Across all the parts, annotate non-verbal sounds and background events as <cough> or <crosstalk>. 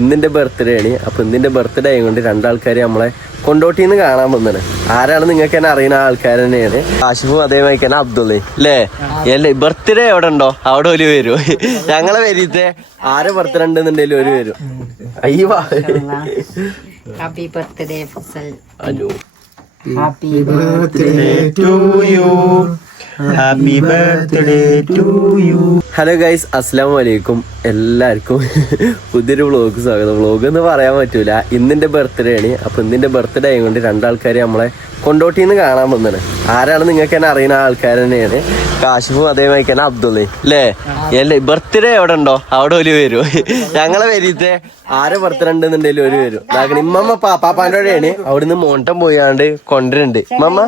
ഇന്നിന്റെ ബർത്ത്ഡേ ആണ്. അപ്പൊ ഇന്നിന്റെ ബർത്ത്ഡേ ആയതുകൊണ്ട് രണ്ടാൾക്കാരെ നമ്മളെ കൊണ്ടോട്ടിന്ന് കാണാൻ വന്നത് ആരാണ് നിങ്ങൾക്ക് തന്നെ അറിയുന്ന ആൾക്കാർ തന്നെയാണ്. ആഷിഫും അതേമാതിരി തന്നെ അബ്ദുള്ളി. അല്ലേ അല്ലേ ബർത്ത്ഡേ എവിടെ ഉണ്ടോ? അവിടെ ഒരു വരും. ഞങ്ങളെ വരീത്തെ. ആരെ ബർത്ത്ഡേ ഉണ്ടെന്നുണ്ടെങ്കിലും ഒരു വരും. അയ്യോ. Happy birthday, to you. Happy happy birthday to you hello guys അസ്സാം വലൈക്കും എല്ലാവർക്കും <laughs> പുതിയൊരു വ്ളോഗ് സ്വാഗതം. വ്ളോഗ് എന്ന് പറയാൻ പറ്റൂല. ഇന്നിന്റെ ബർത്ത്ഡേ ആണ്. അപ്പൊ ഇന്നിന്റെ ബർത്ത്ഡേ ആയതുകൊണ്ട് രണ്ടാൾക്കാര് നമ്മളെ കൊണ്ടോട്ടിന്ന് കാണാൻ വന്നത് ആരാണ് നിങ്ങൾക്ക് തന്നെ അറിയുന്ന ആൾക്കാർ തന്നെയാണ്. കാശിഫും അതേമാതിരി തന്നെ അബ്ദുള്ളി അല്ലേ? എന്റെ ബർത്ത്ഡേ എവിടെ ഉണ്ടോ? അവിടെ ഒരു വരും. ഞങ്ങളെ വരീത്തെ. ആരെ ബർത്ത്ഡേ ഉണ്ടെന്നുണ്ടെങ്കിലും ഒരു വരും. ഇതാക്കണ ഇമ്മമ്മ പാപ്പാപ്പാന്റെ അവിടെയാണ്. അവിടുന്ന് മോണ്ടം പോയാണ്ട് കൊണ്ടുവരുന്നുണ്ട്. ഇമ്മമ്മ?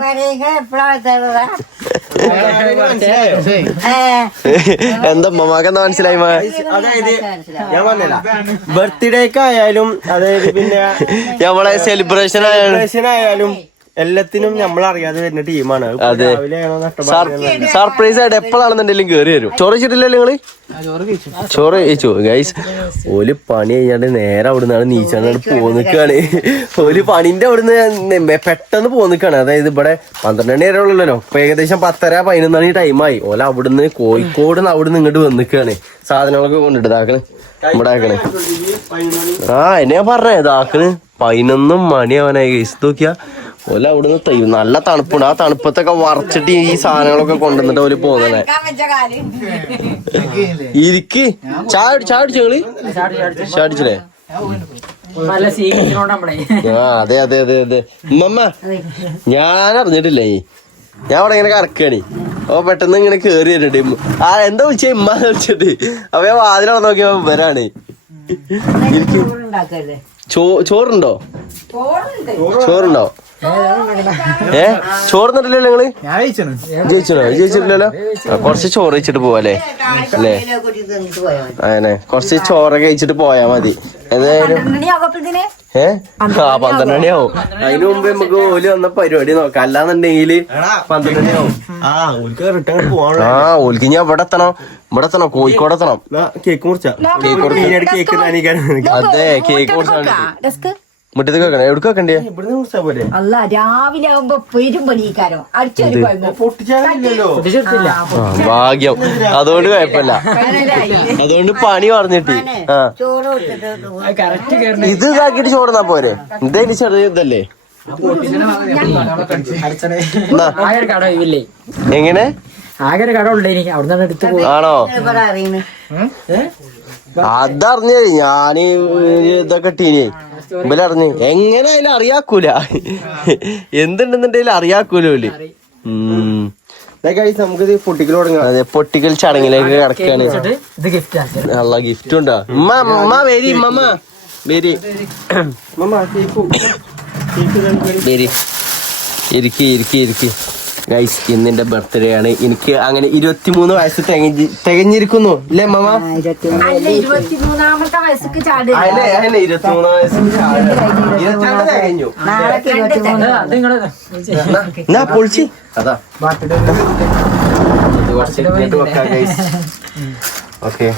എന്താ ഉമ്മമാക്ക് എന്താ മനസ്സിലായി ബർത്ത്ഡേക്കായാലും അതായത് ഞാൻ പറഞ്ഞില്ല. ബർത്ത്ഡേക്ക് ആയാലും അതായത് പിന്നെ നമ്മളെ സെലിബ്രേഷൻ ആയാലും എല്ലാത്തിനും നമ്മൾ അറിയാതെ വരുന്ന ടീമാണ്. അതെ. സർപ്രൈസ് ആയിട്ട് എപ്പോഴാണെന്നുണ്ടെങ്കിലും കേറി വരും. ചോറ് വെച്ചിട്ടില്ലല്ലോ നിങ്ങൾ? ചോറ് കഴിച്ചു? ഗൈസ് ഓൽ പണി കഴിഞ്ഞാണ്ട് നേരെ അവിടുന്ന് നീച്ചാണ്ട് പോന്നിക്കാണ് ഓൽ പണിന്റെ അവിടുന്ന് നിന്ന് പെട്ടെന്ന് പോന്നിക്കാണ് അതായത് ഇവിടെ പന്ത്രണ്ട് മണി വരെ ഉള്ളല്ലോ. ഇപ്പൊ ഏകദേശം പത്തര പതിനൊന്ന് മണി ടൈമായി ഓല അവിടുന്ന് കോഴിക്കോട് അവിടുന്ന് ഇങ്ങോട്ട് വന്നിക്കാണ് സാധനങ്ങളൊക്കെ കൊണ്ടിട്ട് ആക്കണ് ഇവിടെ ആക്കണ്. ആ എന്നെ പറഞ്ഞേ ഇതാക്കണ്. പതിനൊന്നും മണി അവനായി ഗൈസ് നോക്കിയാ ഓല അവിടുന്ന് തയ്യും. നല്ല തണുപ്പുണ്ട്. ആ തണുപ്പത്തൊക്കെ വറച്ചിട്ട് ഈ സാധനങ്ങളൊക്കെ കൊണ്ടുവന്നിട്ട് ഓൽ പോകുന്നേ ഇരിക്ക്. ചായ ആ അതെ അതെ അതെ അതെ. ഉമ്മമ്മ ഞാൻ അറിഞ്ഞിട്ടില്ലേ? ഞാൻ അവിടെ ഇങ്ങനെ കറക്കാണ്. അപ്പൊ പെട്ടെന്ന് ഇങ്ങനെ കേറി വരുന്നുണ്ട് ആ എന്താ വിളിച്ച ഇമ്മ വിളിച്ചിട്ട് അപ്പൊ ഞാൻ വാതിലാണ് നോക്കിയപ്പോ വരാണ് ചോറുണ്ടോ. ചോറുണ്ടോ? ഏ? ചോറുന്നിട്ടില്ലല്ലോ നിങ്ങൾ? ജയിച്ചോ ജയിച്ചിട്ടില്ലല്ലോ? കൊറച്ച് ചോറ് വെച്ചിട്ട് പോവാല്ലേ? അല്ലേ? അങ്ങനെ കുറച്ച് ചോറ് കഴിച്ചിട്ട് പോയാ മതി. എന്തായാലും ഏ? ആ പന്ത്രണ്ട് മണിയാവും അതിനു മുമ്പ് നമുക്ക് ഓൽ വന്ന പരിപാടി നോക്കാം. അല്ലാന്നുണ്ടെങ്കിൽ പന്ത്രണ്ട് മണിയാവും ആ ഓൽക്ക് ഞാൻ ഇവിടെ എത്തണം. ഇവിടെ എത്തണം. കോഴിക്കോട് എത്തണം. കേക്ക് മുറിച്ച. കേക്ക് നനീക്കാൻ അതെ കേക്ക് കുറിച്ചാണ് മുറ്റത്തേക്ക് വെക്കണേ? എവിടെ വെക്കണ്ടേ? ഇവിടുന്ന് മുറിച്ചാ പോലെ അല്ല രാവിലെ ആവുമ്പോ പെരും പണിക്കാരോ ഭാഗ്യം. അതുകൊണ്ട് കുഴപ്പമില്ല. അതുകൊണ്ട് പണി പറഞ്ഞിട്ട്. ആ. ഇത് ഇതാക്കിട്ട് ചോറുന്നാ പോരെ? ഇതേന് ചെറിയ ഇതല്ലേ? എന്നാ, ആകെ ഒരു കട ഇല്ലേ എങ്ങനെ? ആകെ ഒരു കട ഉള്ളേനി അവിടുന്ന് എടുത്ത് ആണോ? അതറിഞ്ഞ ഞാൻ ഇതൊക്കെ ഇട്ടീനെ ഇവലറിഞ്ഞ് എങ്ങനെ അതിൽ അറിയാക്കൂല? എന്തുണ്ടെന്നുണ്ടെങ്കിൽ അറിയാക്കൂല ഓൽ ഉം. നമുക്കിത് പൊട്ടിക്കൽ തുടങ്ങാം. അതെ പൊട്ടിക്കൽ ചടങ്ങിലേക്ക് കിടക്കാണ്. ഗിഫ്റ്റ് നല്ല ഗിഫ്റ്റ് ഉണ്ടോ? ഉമ്മ ഉമ്മ വരി ഉമ്മ വരി. വരി. ഇരിക്കി ഇരിക്കി ഇരിക്കി. ഗൈസ് ഇന്ന് എന്റെ ബർത്ത്ഡേ ആണ്. എനിക്ക് അങ്ങനെ ഇരുപത്തിമൂന്ന് വയസ്സ് തികഞ്ഞി തികഞ്ഞിരിക്കുന്നു. അല്ല ഇരുപത്തിമൂന്നാമത്തെ വയസ്സക്ക് ചാട് ഇരുപത്തിമൂന്ന് വയസ്സ് തികഞ്ഞു എന്നാ പൊളിച്ച്. അതാ. ഓക്കെ.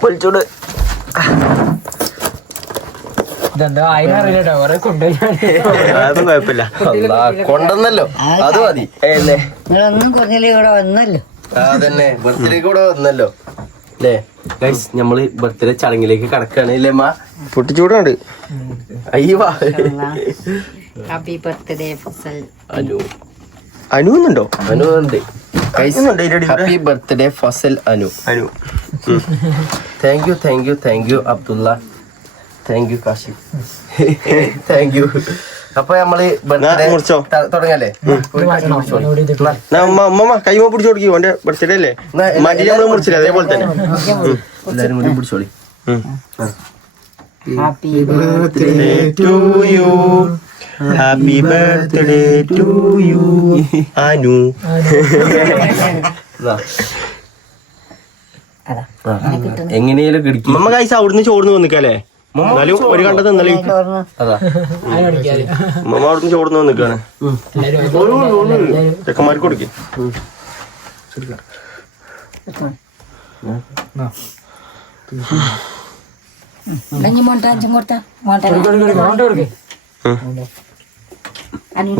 പൊളിച്ചോട്. ഇതെന്താ? ആയിരം അറിയില്ല കുറെ കൊണ്ടുപോയി <laughs> അതൊന്നും കുഴപ്പമില്ല. അല്ലാ, കൊണ്ടുവന്നല്ലോ. അത് മതി. ഏല്ലേ നിങ്ങളൊന്നും കുറഞ്ഞില്ല ഇവിടെ വന്നല്ലോ? അതന്നെ. ബർത്ത്ഡേ കൂടെ വന്നല്ലോ. അല്ലേ ഗൈസ് നമ്മൾ ബർത്ത്ഡേ ചടങ്ങിലേക്ക് കടക്കാണ് അല്ലേ മാ പൊട്ടിച്ചൂടാണ്ട്. അയ്യോ ഹാപ്പി ബർത്ത്ഡേ ഫസൽ. അനു. അനുന്നുണ്ടോ അനു ഉണ്ട് ഇന്നുണ്ടോ ഇതിന്റെ അടിയിൽ? Happy birthday Fazal Anu. Anu. Thank you thank you thank you Abdulla. Thank you Kashi. Thank you അപ്പൊ നമ്മൾ തുടങ്ങല്ലേ അമ്മ അമ്മ കൈമ പിടിച്ചു കൊടുക്കി ഓന്റെ ബർത്ത്ഡേ അല്ലേ? മടി നമ്മൾ മുറിച്ചില്ല അതേപോലെ തന്നെ. എല്ലാരും കൂടി പിടിച്ചോളി. Happy to you happy birthday to you Anu. എങ്ങനെയാലും കിടക്കും. നമ്മ കൈസ് അവിടുന്ന് ചോർന്ന് വന്നിക്കല്ലേ? എന്നാലും ഒരു കണ്ടത് അമ്മ അവിടുന്ന് ചോടുന്ന വന്നിക്കാണ്. ചെക്കന്മാർക്ക് കൊടുക്കി. ഇനി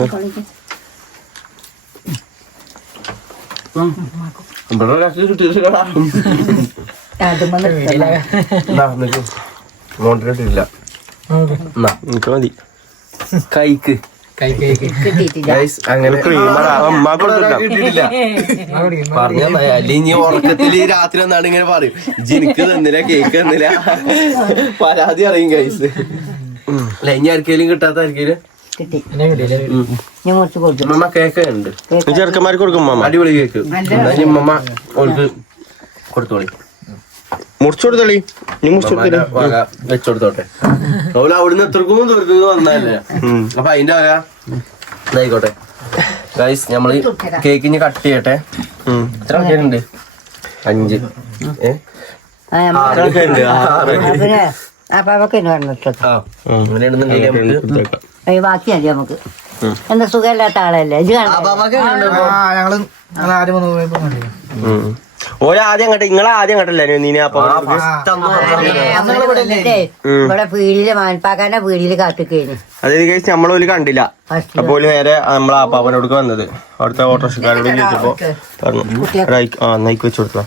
മോണ്ടിട്ടില്ല എനിക്ക് മതി. കൈക്ക്. പറഞ്ഞ ഉറക്കത്തിൽ രാത്രി വന്നാണ് ഇങ്ങനെ പറയും. ജിനിക്ക് തന്നില്ല കേക്ക് തന്നില്ല. പരാതി അറിയും ഗൈസ് അല്ല ഇനി ആർക്കേലും കിട്ടാത്ത ആർക്കേലും? കിട്ടി. എന്നെ കിട്ടിയില്ലേ ഞാൻ കുറച്ച് കൊടുത്തു. മമ്മ കേക്ക് ഉണ്ട്. ചെറുക്കന്മാർക്ക് കൊടുക്കും മാമ അടിപൊളി കേക്ക് മമ്മ ഓൾക്ക് കൊടുത്തോളി. മുറിച്ചു കൊടുത്തളി നീ മുറിച്ചു കൊടുത്തില്ല വക വെച്ചോടുത്തോട്ടെ. ഓൽ അവിടുന്ന് എത്രക്കും ദുരിതം വന്നതല്ലേ അപ്പൊ അതിന്റെ വക ഇതായിക്കോട്ടെ. ഗൈസ് നമ്മൾ കേക്ക് ഇനി കട്ട് ചെയ്യട്ടെ. എത്ര ആൾക്കാരുണ്ട്? അഞ്ച്. നമുക്ക് ബാക്കി മതി നമുക്ക്. എന്താ സുഖമില്ലാത്ത ആളല്ലേ? ഇത് കാണാൻ ഓരോ ആദ്യം അങ്ങട്ടെ നിങ്ങളെ ആദ്യം അങ്ങട്ടല്ലേ നീന അപ്പൊ ഇവിടെ പീടിയിൽ മാൻപാക്കാന്റെ പീടിയിൽ കാത്തിക്കഴിഞ്ഞു അതായത് കഴിച്ച് നമ്മളൊരു കണ്ടില്ല. അപ്പൊ ഓൽ നേരെ നമ്മളെ ആപ്പാപ്പനോട് വന്നത്. അവിടുത്തെ ഓട്ടോറിക്ഷക്കാരോട് ചോദിച്ചപ്പോ പറഞ്ഞു ആ നൈക്ക് വെച്ച് കൊടുത്ത.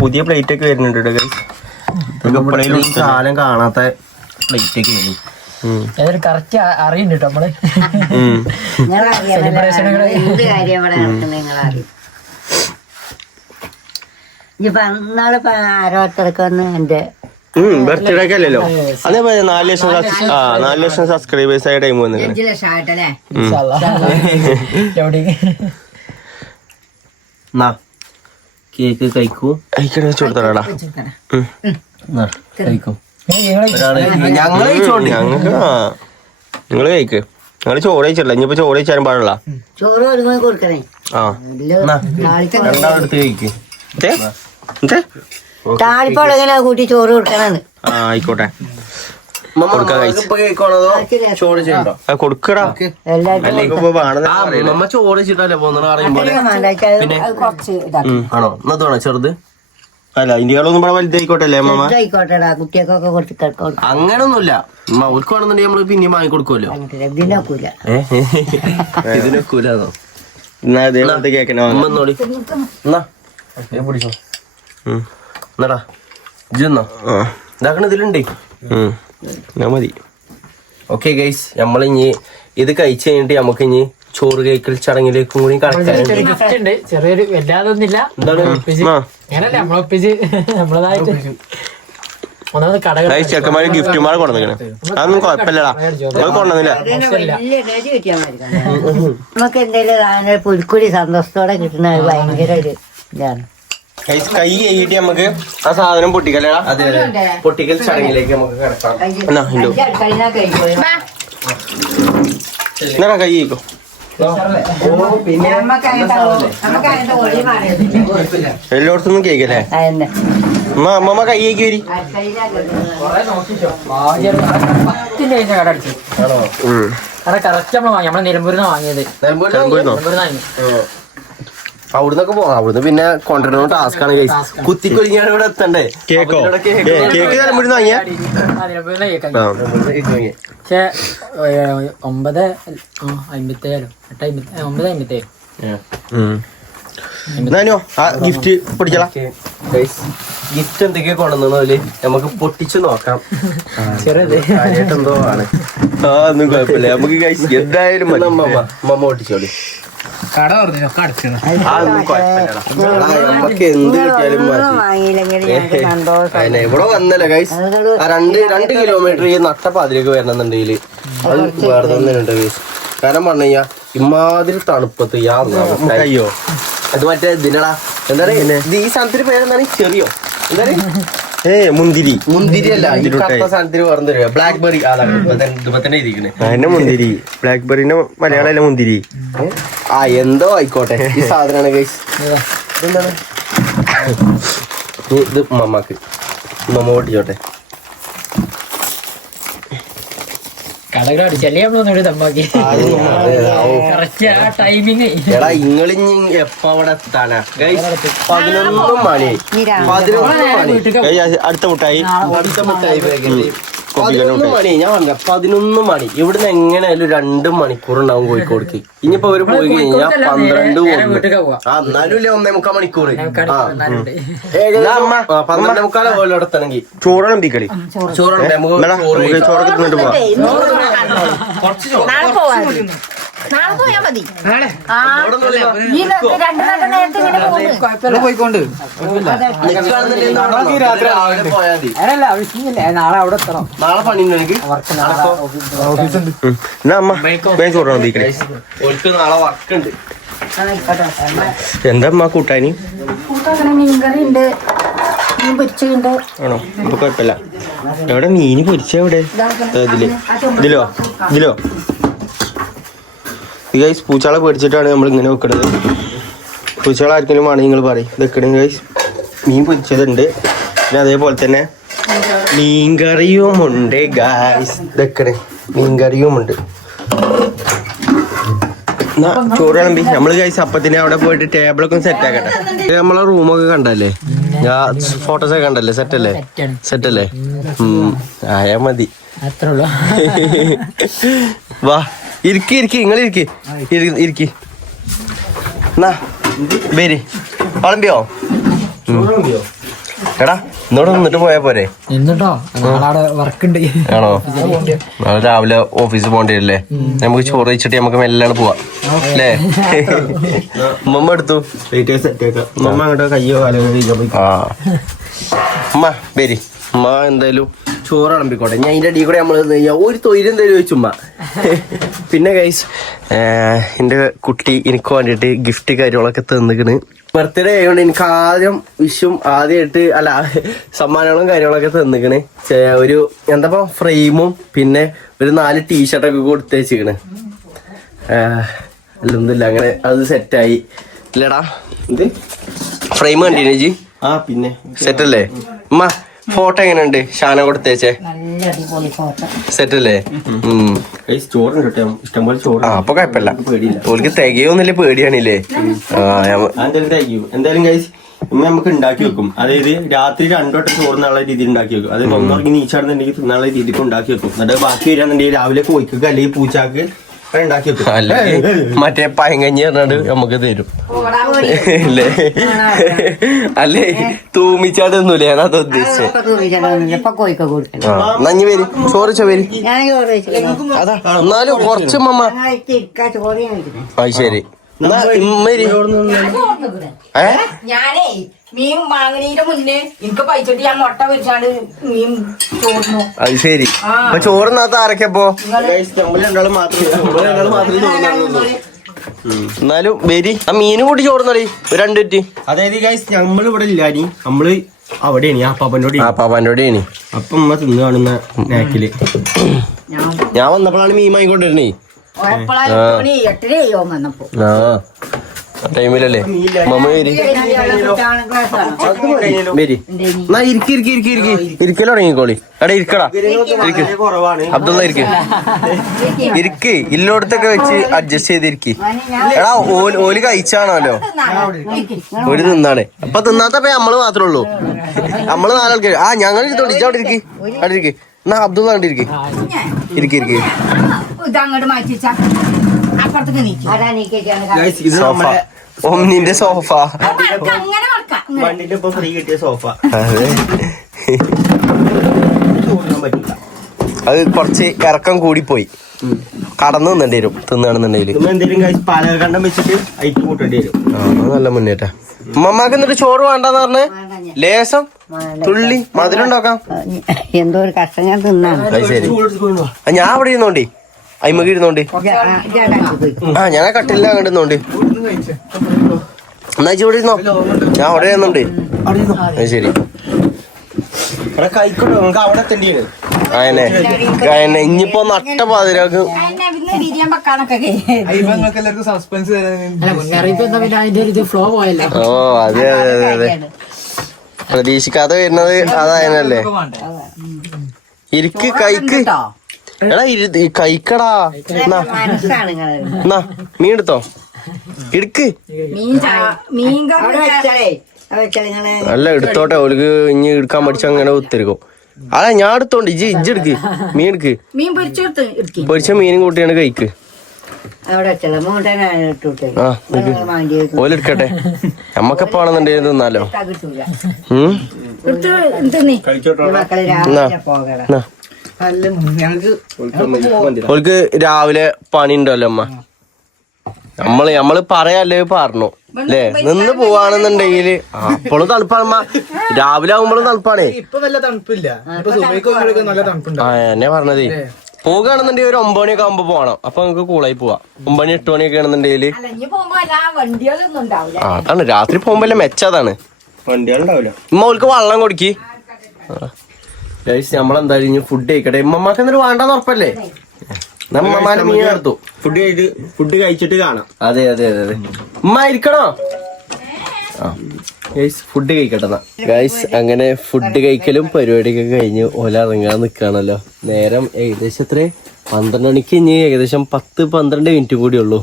പുതിയ പ്ലേറ്റ് ഒക്കെ വരുന്നുണ്ട് സാധനം കാലം കാണാത്ത പ്ലേറ്റ് ഒക്കെ ആയിരുന്നു കറക്റ്റ് അറിയുന്നുണ്ട് നമ്മൾ എന്ത് കാര്യം ഇവിടെ നടക്കുന്നത് നിങ്ങളറിയും ഇനിയിപ്പൊ എന്റെ ബർത്ത്ഡേ ഒക്കെ അല്ലല്ലോ. അതേപോലെ നാല് ലക്ഷം ആ നാല് ലക്ഷം സബ്സ്ക്രൈബേഴ്സ് ആയ ടൈം വന്നു അഞ്ചു ലക്ഷം നാ. കേക്ക് കഴിക്കൂ. അയക്കണ വെച്ച് കൊടുത്തടാ കഴിക്കൂ. ഒരാൾ ഞങ്ങക്ക് ആ. നിങ്ങൾ കഴിക്ക്. ഞങ്ങൾ ചോറ് കഴിച്ചില്ല ഇനിയിപ്പോ ചോറ് കഴിച്ചാലും പാടില്ല ചോറ് കൊടുക്കണേ. ആ. രണ്ടാമത്തെ രണ്ടാളെടുത്ത് കഴിക്ക്. എന്തേ? എങ്ങനെ കൂട്ടി ചോറ് കൊടുക്കണെന്ന്? ആ ആയിക്കോട്ടെ. കൊടുക്കടാ. ആ ചോറ് വെച്ചിട്ടല്ലേ പിന്നെ? ആണോ? ചെറുത്? അല്ല ഇന്ത്യകളൊന്നും ഇവിടെ വലുതായിക്കോട്ടെ അമ്മ അങ്ങനൊന്നുമില്ല. വേണമെന്നുണ്ടെങ്കിൽ നമ്മൾ പിന്നെയും വാങ്ങിക്കൊടുക്കുമല്ലോ ഇതിനൊക്കൂല. ഇതിനൊക്കൂലാന്നോ എന്നാ കേക്കണോ അമ്മ വാങ്ങാം. എന്നോടി. എന്നാ. പിടിച്ചോ. ഉം. എന്നാടാ ഇജ്ജെന്നോ ഇതാക്കണ ഇതിലുണ്ടേ. എന്നാ മതി. ഓക്കെ ഗൈസ് നമ്മളിഞ്ഞി ഇത് കഴിച്ചു കഴിഞ്ഞിട്ട് നമുക്ക് ഇനി ചോറ് കഴിക്കൽ ചടങ്ങിലേക്കും കൂടി കടക്കാനുണ്ട്. ചെറിയൊരു ഗിഫ്റ്റ് ഉണ്ട്. ചെറിയൊരു വല്ലാതൊന്നുമില്ല. അങ്ങനല്ല നമ്മളൊപ്പിച്ച് <laughs> നമ്മളതായിട്ട് ചെറുക്കന്മാര് ഗിഫ്റ്റുമാരെ കൊണ്ടുവന്നിക്കണേ. അതൊന്നും കുഴപ്പമില്ലടാ. കൊണ്ടുവന്നില്ല. <laughs> നമുക്ക് എന്തെങ്കിലും പുൽക്കുടി സന്തോഷത്തോടെ കിട്ടുന്ന ഭയങ്കര ഒരു ഗൈസ് കൈ കഴുകിയിട്ട് നമുക്ക് ആ സാധനം പൊട്ടിക്കല്ലേടാ അതെ അതെ. പൊട്ടിക്കൽ ചടങ്ങിലേക്ക് നമുക്ക് കിടക്കാം. എന്നാ ഇല്ലോ എന്നാ കൈ കഴിക്കോ എല്ലായിടത്തുനിന്നും കേക്കല്ലേ അമ്മ അമ്മമ്മ കൈ കഴിക്കി വരി. കറക്റ്റ് നമ്മൾ വാങ്ങി. നമ്മളെ നിലമ്പൂരിന്നാ വാങ്ങിയത്. നിലമ്പൂരിന്നാ വാങ്ങി അവിടുന്നൊക്കെ പോവാം. അവിടുന്ന് പിന്നെ കൊണ്ടുവരുന്ന ടാസ്ക് ആണ് ഗൈസ് കുത്തിക്കൊലിഞ്ഞാണ് ഇവിടെ എത്തണ്ടേ? കേക്കോ? കേക്ക് വാങ്ങിയ? നിലമ്പൂരിന്ന് കേക്ക് വാങ്ങി. പക്ഷേ ഒമ്പത് ആ അമ്പത്തേഴോ എട്ട് അമ്പത്തി ഒമ്പത് അമ്പത്തേഴ് എന്നാനോ ആ ഗിഫ്റ്റ് പൊടിച്ചടാ. ഗിഫ്റ്റ് എന്തൊക്കെയാ കൊണ്ടുവന്നോൽ നമുക്ക് പൊട്ടിച്ചു നോക്കാം. ചെറിയ എന്തോ ആണ്. ആ ഒന്നും കുഴപ്പമില്ല. നമുക്ക് കഴിച്ച് എന്തായാലും. മമ്മ? മമ്മ പൊട്ടിച്ചോളി. കട പറഞ്ഞു ഒക്കെ നമുക്ക് എന്ത് കിട്ടിയാലും മതി. ഇവിടെ വന്നല്ലേ ഗൈസ് ആ രണ്ട് രണ്ട് കിലോമീറ്റർ ഈ നട്ടപ്പാതിലേക്ക് വരണമെന്നുണ്ടെങ്കിൽ അത് വേറെ തന്നെയുണ്ട് ഗൈസ് കാരണം പറഞ്ഞു കഴിഞ്ഞാ ഇമാതിരി തണുപ്പത്ത് യാതൊന്നും അത് മറ്റേ ഇതിനടാ എന്താണ് പറയുക ഈ സ്ഥലത്തിന് പേരെന്താണ്? ചെറിയോ? എന്താണ് ഏ മുന്തിരി. മുന്തിരി അല്ല ഈ കറുത്ത സാധനത്തിന് വേറെ തരുക ബ്ലാക്ക് ബെറി അതാണ് ഇപ്പൊ തന്നെ ഇരിക്കണേ. അതിന്റെ മുന്തിരി. ബ്ലാക്ക് ബെറിന്റെ മലയാളമല്ല മുന്തിരി. ആ എന്തോ ആയിക്കോട്ടെ ഈ <laughs> സാധനമാണ് ഗൈസ് ഇതെന്താണ്? ഇത് ഇത് മമ്മക്ക് മമ്മ പൊട്ടിച്ചോട്ടെ. തമ്പാക്കി കറക്റ്റ് ആ ടൈമിങ് എടാ ഇങ്ങളിഞ്ഞി എപ്പ അവിടെ എത്താനാ? ഗൈസ് മണി. പതിനൊന്ന് മണി. അടുത്ത മുട്ടായി. അടുത്ത മുട്ടായി. പതിനൊന്ന് മണി ഞാൻ പറഞ്ഞ പതിനൊന്ന് മണി. ഇവിടുന്ന് എങ്ങനെയായാലും രണ്ട് മണിക്കൂർ ഉണ്ടാവും കോഴിക്കോടേക്ക്? ഇനിയിപ്പോ അവർ പോയി കഴിഞ്ഞാൽ പന്ത്രണ്ട് എന്നാലും ഒന്നേ മുക്കാൽ മണിക്കൂർ. പന്ത്രണ്ടേ മുക്കാല പോലെ എത്തണമെങ്കിൽ ചോറാണ് ബീക്കളി ചോറുണ്ട് നമുക്ക്. ചോറൊക്കെ തിന്നിട്ട് പോവാം. കുറച്ച് ചോറ്. നാളെ പോയാ മതി. പോയിക്കൊണ്ട്. അവിടെ എത്തണം. നാളെ എനിക്ക് നാളെ വർക്ക് ഉണ്ട് എന്താ അമ്മ കൂട്ടാനി? മീൻ പൊരിച്ചുണ്ട് ആണോ? അപ്പൊ കുഴപ്പമില്ല. എവിടെ മീന് പൊരിച്ച എവിടെ? ഇതിലോ. ഇതിലോ? ഈ ഗൈസ് പൂച്ചാളെ പേടിച്ചിട്ടാണ് നമ്മൾ ഇങ്ങനെ വെക്കുന്നത് പൂച്ചകളെ ആർക്കെങ്കിലും വേണമെങ്കിൽ നിങ്ങൾ പറയും. ഇതൊക്കെ ഗൈസ് മീൻ പൊരിച്ചതുണ്ട്. പിന്നെ അതേപോലെ തന്നെ മീൻകറിയുമുണ്ട് ഗൈസ് ഇതൊക്കെ മീൻകറിയുമുണ്ട് എന്നാ ചോറ് വിളമ്പി. നമ്മൾ ഗൈസ് അപ്പത്തിന് അവിടെ പോയിട്ട് ടേബിളൊക്കെ സെറ്റ് ആക്കട്ടെ. നമ്മളെ റൂമൊക്കെ കണ്ടല്ലേ? ഞാൻ ഫോട്ടോസ് ഒക്കെ കണ്ടല്ലേ? സെറ്റ് അല്ലേ? സെറ്റ് അല്ലേ? ആയാ മതി. അത്രേ ഉള്ളൂ. വാ. ഇരിക്കി ഇരിക്കി നിങ്ങൾ ഇരിക്കി. ഇരിക്കി. എന്നാ വരി. വളമ്പിയോ? എടാ ഇന്നോട് നിന്നിട്ട് പോയാ പോരെ. നാളെ വർക്ക് ഉണ്ട് ആണോ? നാളെ രാവിലെ ഓഫീസിൽ പോകേണ്ടി വരില്ലേ നമുക്ക് ചോറ് വെച്ചിട്ട് നമുക്ക് മെല്ലാണ് പോവാ. അല്ലേ ഉമ്മ എടുത്തു. ഉമ്മ അങ്ങോട്ട് കയ്യോ കാലോ ആ. ഉമ്മ വരി. ഉമ്മ എന്തായാലും ചോറ് അളമ്പിക്കോട്ടെ ഞാൻ അതിന്റെ അടിയിൽ കൂടെ നമ്മൾ ഒരു തൊഴിൽ എന്തായാലും ചോദിച്ചുമ്മ <laughs> പിന്നെ ഗൈസ് എന്റെ കുട്ടി എനിക്ക് വേണ്ടിയിട്ട് ഗിഫ്റ്റ് കാര്യങ്ങളൊക്കെ തന്നിക്കണ്. ബർത്ത്ഡേ ആയതുകൊണ്ട് എനിക്ക് ആദ്യം വിഷും ആദ്യമായിട്ട് അല്ല <laughs> സമ്മാനങ്ങളും കാര്യങ്ങളൊക്കെ തന്നിക്കണ്. ഒരു എന്താ ഫ്രെയിമും പിന്നെ ഒരു നാല് ടീഷർട്ടൊക്കെ കൊടുത്ത് വെച്ചിക്കണ് അല്ലൊന്നുമില്ല അങ്ങനെ അത് സെറ്റായി ഇല്ലടാ എന്ത് ഫ്രെയിം കണ്ടിന്യൂ ജി ആ പിന്നെ. സെറ്റല്ലേ ഉമ്മ ഫോട്ടോ എങ്ങനെയുണ്ട്? ഷാന കൊടുത്തേച്ചേ? നല്ല അടിപൊളി ഫോട്ടോ. സെറ്റ് അല്ലേ ഉം. ചോറുണ്ട് കേട്ടോ. ഇഷ്ടംപോലെ ചോറ്. ആ അപ്പൊ കുഴപ്പമില്ല. ഓൾക്ക് തികയൊന്നുമില്ല പേടിയാണില്ലേ? എന്തായാലും ഇന്ന് നമുക്ക് ഉണ്ടാക്കി വെക്കും. അതായത് രാത്രി രണ്ടോട്ടം ചോറുന്നുള്ള രീതിയിൽ ഉണ്ടാക്കി വെക്കും. അതായത് ഒന്നുറങ്ങി നീച്ചാണെന്നുണ്ടെങ്കിൽ തിന്നാനുള്ള രീതിക്ക് ഉണ്ടാക്കി വെക്കും. എന്നിട്ട് ബാക്കി വരികയാണെന്നുണ്ടെങ്കിൽ രാവിലെ കോഴിക്കൊക്കെ അല്ലെങ്കിൽ പൂച്ചാക്ക് അല്ലെങ്കിൽ മറ്റേ പയങ്കഞ്ഞി പറഞ്ഞാണ്ട് നമുക്ക് തരും. അല്ലേ അല്ലേ? തൂമിച്ചാടൊന്നുമില്ല? ഞാൻ അത് ഉദ്ദേശിച്ചത് നഞ്ഞി പേര് ചോറിച്ച പേര് അതാ എന്നാലും കുറച്ച് മമ്മ അത് ശരി. എന്നാ ഇമ്മരി ഏ? മീൻ വാങ്ങണീന്റെ മുന്നേ എനിക്ക് ഞാൻ മുട്ട പൊരിച്ചാണ്ട് മീൻ ചോർന്നു അത് ശരി. അപ്പൊ ചോറിനകത്ത് ആരൊക്കെപ്പോ എന്നാലും വരി ആ മീനും കൂട്ടി ചോറുന്നടി ഒരു രണ്ട് കുറ്റി അതായത് ഗൈസ് നമ്മൾ ഇവിടെ നമ്മൾ അവിടെയാണ് കൂടെ ഇനി അപ്പം ഉമ്മ തിന്ന് കാണുന്ന നാക്കിൽ ഞാൻ വന്നപ്പോഴാണ് മീൻ വാങ്ങിക്കൊണ്ടിരുന്നേ. എട്ടരയോ വന്നപ്പോ. ആ. ടൈമിലല്ലേ? മമ്മ വരി. വരി. എന്നാ ഇരിക്കി ഇരിക്കി ഇരിക്കി ഇരിക്കി. ഇരിക്കൽ തുടങ്ങിക്കോളി. എടാ ഇരിക്കടാ. ഇരിക്ക്. കുറവാണ് അബ്ദുള്ള ഇരിക്ക്. ഇരിക്ക്. ഇല്ലോടത്തൊക്കെ വെച്ച് അഡ്ജസ്റ്റ് ചെയ്തിരിക്കി. എടാ ഓൽ ഓൽ കഴിച്ചാണല്ലോ. ഒരു തിന്നാണ്. അപ്പൊ തിന്നാത്തപ്പോ നമ്മൾ മാത്രമേ ഉള്ളൂ. നമ്മൾ നാലാൾക്കാർ ആ ഞങ്ങൾ ഇജ്ജ് അവിടെ ഇരിക്കി. അവിടെ ഇരിക്കി. എന്നാ അബ്ദുള്ള അവിടെ ഇരിക്കി. ഇരിക്കി ഇരിക്കി. ഇത് അങ്ങോട്ട് മാറ്റി അപ്പുറത്തേക്ക് നീക്കി. അതാ നീക്കിയാണ് സോഫ. നമ്മുടെ ഒന്നിന്റെ സോഫ. മണ്ണിന്റെ ഇപ്പൊ ഫ്രീ കിട്ടിയ സോഫ. അതെ. ചോറിനാൻ പറ്റില്ല അത് കുറച്ച് ഇറക്കം കൂടിപ്പോയി. കടന്നു നിന്നേണ്ടി വരും. തിന്നാണെന്നുണ്ടെങ്കിൽ. എന്തെങ്കിലും പാലകണ്ടം വെച്ചിട്ട് അയച്ചു കൂട്ടേണ്ടി വരും. ആ നല്ല മുന്നേറ്റ. ഉമ്മമാക്ക് എന്നിട്ട് ചോറ് വേണ്ടെന്ന് പറഞ്ഞ്? ലേസം തുള്ളി? മധുരം ഉണ്ടാക്കാം? എന്തോ ഒരു കഷ്ടം ഞാൻ തിന്നാണ്. ശരി. ഞാൻ അവിടെ ഇരുന്നോണ്ടി. അയിമക്ക് ഇരുന്നോണ്ട്. ആ ഞാൻ കട്ടില്ല അങ്ങോട്ട് ഇരുന്നോണ്ട് എന്നാ ഇവിടെ ഇരുന്നോ? ഞാൻ അവിടെ ഇരുന്നുണ്ട്. ശരി. ഇനിയിപ്പോ നട്ട പാതിരാക്ക്. ഓ അതെ അതെ അതെ അതെ. പ്രതീക്ഷിക്കാതെ വരുന്നത് അതായനല്ലേ ഇരിക്ക് കൈക്ക്. എടാ ഇരു- ഈ കഴിക്കടാ. എന്നാ. മീൻ എടുത്തോ? എടുക്ക്. അല്ല എടുത്തോട്ടെ ഓൾക്ക് ഇനി എടുക്കാൻ പഠിച്ച അങ്ങനെ ഒത്തിരിക്കും. അതാ ഞാൻ എടുത്തോണ്ട് ഇജ്ജ് ഇജ്ജ് എടുക്ക്. മീൻ എടുക്ക്. മീൻ പൊരിച്ച മീനും കൂട്ടിയാണ് കഴിക്ക്. ഓലെടുക്കട്ടെ നമ്മക്കപ്പോ ആണെന്നുണ്ടെങ്കിൽ തിന്നാലോ. ഉം? ഓൾക്ക് രാവിലെ പണി ഉണ്ടല്ലോ അമ്മ നമ്മൾ നമ്മൾ പറയാല്ലേ പറഞ്ഞു. അല്ലേ നിന്ന് പോവാണെന്നുണ്ടെങ്കിൽ അപ്പോഴും തണുപ്പാണ് രാവിലെ ആകുമ്പോഴും തണുപ്പാണേ. ഇപ്പൊ വല്ല തണുപ്പില്ല. ഇപ്പൊ സുബൈക്ക് പോകുമ്പോഴേക്കും നല്ല തണുപ്പുണ്ട് ആ എന്നെ പറഞ്ഞതേ. പോകുകയാണെന്നുണ്ടെങ്കിൽ ഒരു ഒമ്പത് മണിയൊക്കെ ആകുമ്പോ പോകണം അപ്പൊ നമുക്ക് കൂളായി പോവാം. ഒമ്പത് മണി എട്ട് മണിയൊക്കെ ആണെന്നുണ്ടെങ്കിൽ ഉണ്ടാവില്ല അതാണ്. രാത്രി പോകുമ്പോ അല്ലേ മെച്ചതാണ്. വണ്ടികളുണ്ടാവില്ല. ഉമ്മ ഓൾക്ക് വെള്ളം കൊടുക്കി. നമ്മളെന്തായാലും ഇനി ഫുഡ് കഴിക്കട്ടെ. ഉമ്മമാക്ക് എന്നിട്ട് വേണ്ടെന്ന് ഉറപ്പല്ലേ? നമ്മമാരെ മീൻ നടത്തു. ഫുഡ് കഴിച്ച് ഫുഡ് കഴിച്ചിട്ട് കാണാം. അതെ അതെ അതെ അതെ. ഉമ്മ ഇരിക്കണോ? ഫുഡ് കഴിക്കട്ടെ ഗൈസ് അങ്ങനെ ഫുഡ് കഴിക്കലും പരിപാടിയൊക്കെ കഴിഞ്ഞ് ഓല ഇറങ്ങാൻ നിക്കാണല്ലോ. നേരം ഏകദേശം എത്ര പന്ത്രണ്ട് മണിക്ക് ഇനി ഏകദേശം പത്ത് പന്ത്രണ്ട് മിനിറ്റ് കൂടി ഉള്ളൂ.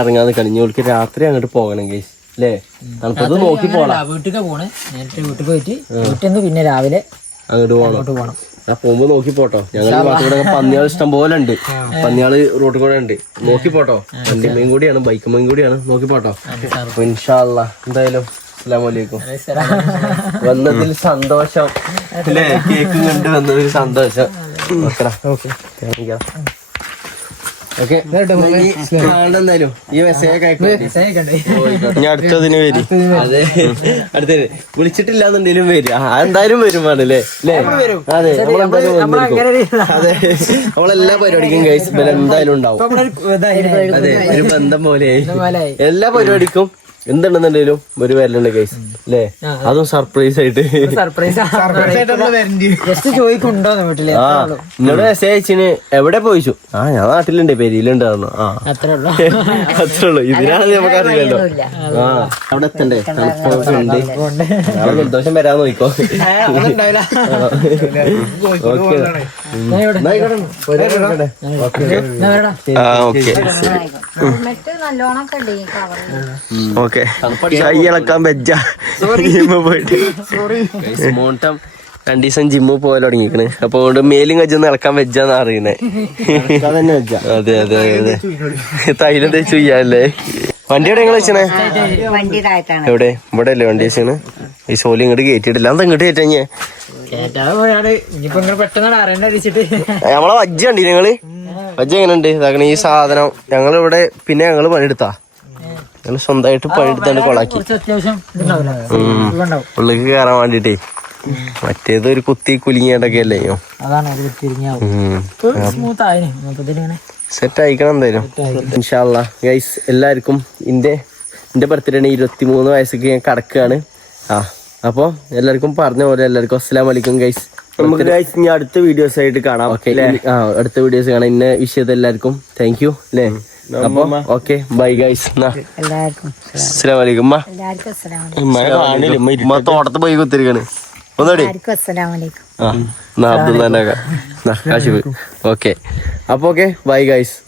ഇറങ്ങാൻ നിക്കാണ്. ഇനി ഓൾക്ക് രാത്രി അങ്ങോട്ട് പോകണം ഗൈസ് അല്ലേ തണുപ്പത്ത് നോക്കി പോണം. വീട്ടിലേക്ക് പോണേ. നേരത്തെ വീട്ടിൽ പോയിട്ട് വീട്ടിൽ നിന്ന് പിന്നെ രാവിലെ അങ്ങോട്ട് പോകണം പോകണം ഞാൻ പോകുമ്പോ നോക്കി പോട്ടോ. ഞങ്ങൾ പന്നിയാൾ ഇഷ്ടം പോലെ ഉണ്ട്. പന്നിയാൾ റോഡിൽ കൂടെ ഉണ്ട്. നോക്കി പോട്ടോ. വണ്ടിമയും കൂടിയാണ് ബൈക്കുമയും കൂടിയാണ്. നോക്കി പോട്ടോ. ഇൻഷാല്ല എന്തായാലും അസ്സലാമലൈക്കും വന്നതിൽ സന്തോഷം. അല്ലേ കേക്ക് കണ്ട് വന്നതിൽ സന്തോഷം. ഓക്കെ ഓക്കെ താങ്ക് മെസ്സേജ് ഇനി അടുത്തതിന് വരി. അതെ. അടുത്തത് വിളിച്ചിട്ടില്ലാന്നുണ്ടെങ്കിലും വരും. ആ എന്തായാലും വരും അല്ലേ? അതെ. അതെ. നമ്മളെല്ലാ പരിപാടിക്കും കഴിച്ച് എന്തായാലും ഉണ്ടാവും. അതെ ഒരു ബന്ധം പോലെ എല്ലാ പരിപാടിക്കും എന്തുണ്ടെന്നുണ്ടെങ്കിലും ഒരു വരലുണ്ട് കേസ് അല്ലേ? അതും സർപ്രൈസ് ആയിട്ട്. എന്നോട് മെസ്സേജ് അയച്ചിന് എവിടെ പോയിച്ചു? ആ ഞാൻ നാട്ടിലുണ്ട് പെരിയിലുണ്ട് പറഞ്ഞു ആ. അത്രേ ഉള്ളൂ <laughs> അത്രേ ഉള്ളൂ ഇതിനാണ് നമുക്ക് അറിയാലോ ആ. അവിടെ എത്തണ്ടേ? ജലദോഷം വരാൻ നോക്കോ ഓക്കെ. ഓക്കെ. ഓക്കെ. കൈ വെജ ജിമ്മ് പോയിട്ട്. മോണ്ടം രണ്ടു ദിവസം ജിമ്മ് പോകാൻ തുടങ്ങിക്കണ് അപ്പൊ അതുകൊണ്ട് മേലും കജ്ജൊന്നും ഇളക്കാൻ വെജാന്ന് അറിയണേ അതെ അതെ അതെ തൈലം തേച്ച് ചെയ്യാല്ലേ വണ്ടി എവിടെ നിങ്ങൾ വെച്ചണേ? എവിടെ? ഇവിടെ അല്ലേ വണ്ടി വെച്ചാണ്? ഈ സോലി ഇങ്ങോട്ട് കയറ്റിയിട്ടില്ല അത് ഇങ്ങോട്ട് കയറ്റഞ്ഞേ നമ്മളെ വജ്ജ കണ്ടി നിങ്ങൾ? വജ്ജ എങ്ങനെയുണ്ട്? ഉണ്ട് ഈ സാധനം ഞങ്ങൾ ഇവിടെ പിന്നെ ഞങ്ങൾ പണിയെടുത്താ. ഞങ്ങൾ സ്വന്തമായിട്ട് പണിയെടുത്താണ് കൊളാക്കി. ഉള്ളിക്ക് കയറാൻ വേണ്ടിട്ടേ മറ്റേത് ഒരു കുത്തി കുലുങ്ങിയിട്ടൊക്കെ അല്ലേ? അതാണ് അത് തിരിഞ്ഞാവും സ്മൂത്ത് ആയിന് സെറ്റ് ആയിക്കണം എന്തായാലും. ഇൻഷാല്ല ഗൈസ് എല്ലാവർക്കും ഇന്റെ എന്റെ ബർത്ത്ഡേ ആണ്. ഇരുപത്തി മൂന്ന് വയസ്സൊക്കെ ഞാൻ കടക്കുകയാണ് ആ അപ്പോൾ എല്ലാവർക്കും പറഞ്ഞ പോലെ എല്ലാവർക്കും അസ്സലാം വലിക്കും ഗൈസ് നമുക്ക് ഗൈസ് ഇനി അടുത്ത വീഡിയോസ് ആയിട്ട് കാണാം ഓക്കെ ആ അടുത്ത വീഡിയോസ് കാണാം. ഇന്ന വിഷയത്തെ എല്ലാവർക്കും താങ്ക് യു അല്ലേ? അപ്പൊ ഓക്കെ ബൈ ഗൈസ്. എല്ലാവർക്കും എല്ലാവർക്കും തോട്ടത്ത് പോയി കുത്തിരിക്കാണ്. ഒന്നോടി. അബ്ദുള്ള ഓക്കെ. അപ്പൊ ഓക്കെ ബൈ ഗൈസ്.